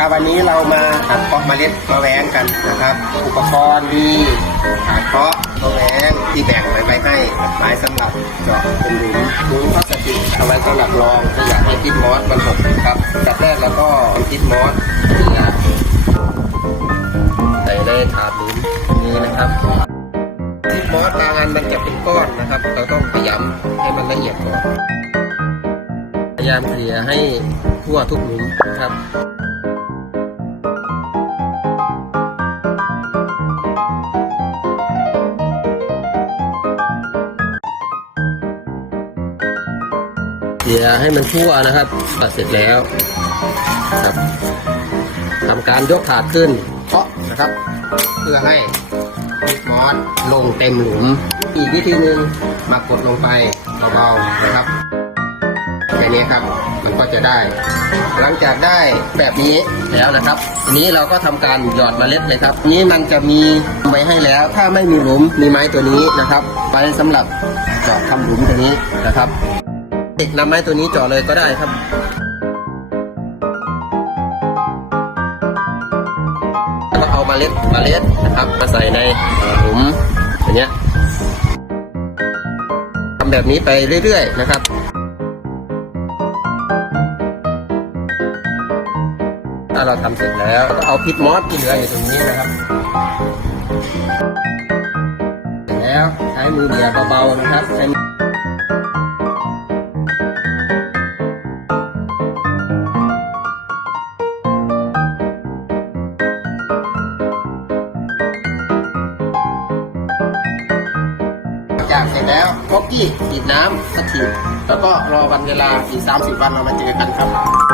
ครับ วันนี้เรามาหัดเพาะเมล็ดมะแวงกันนะครับ อุปกรณ์มีถาดเพาะมะแวงที่แบ่งไว้ไว้ให้ไม้สำหรับเจาะเป็นหลุมหลุมพลาสติกเอาไว้สำหรับรองไม่อยากให้พิษมอสมันหกครับจากแรกเราก็พิษมอสใส่ในถาดหลุมนี้นะครับพิษมอสบางอันมันจะเป็นก้อนนะครับ เราต้องพยายามให้มันละเอียดก่อนพยายามเกลี่ยให้ทั่วทุกหลุมนะครับ ลี่ยให้มันทั่วนะครับตัดเสร็จแล้วครับทำการยกถาดขึ้นเคาะนะครับ เพื่อให้มอสลงเต็มหลุม อีกวิธีหนึ่งมากดลงไปเบาๆนะครับแค่นี้ครับมันก็จะได้ หลังจากได้แบบนี้แล้วนะครับทีนี้เราก็ทำการหยอดเมล็ดเลยครับ นี้มันจะมีไว้ให้แล้ว ถ้าไม่มีหลุมมีไม้ตัวนี้นะครับไว้สำหรับเจาะทำหลุมตัวนี้นะครับ นำไม้ตัวนี้เจาะเลยก็ได้ครับแล้วก็เอามาเล็ดมาเล็ดนะครับ มาใส่ในหลุมอย่างเนี้ยทำแบบนี้ไปเรื่อยๆนะครับถ้าเราทำเสร็จแล้วก็เอาพิษมอสที่เหลืออยู่ตรงนี้นะครับเสร็จแล้วใช้มือเบียเบาๆนะครับใช้ จากเสร็จแล้วพ็อกกี้ฉีดน้ำสักทีแล้วก็รอวันเวลาอีก30 วันเรามาเจอกันครับ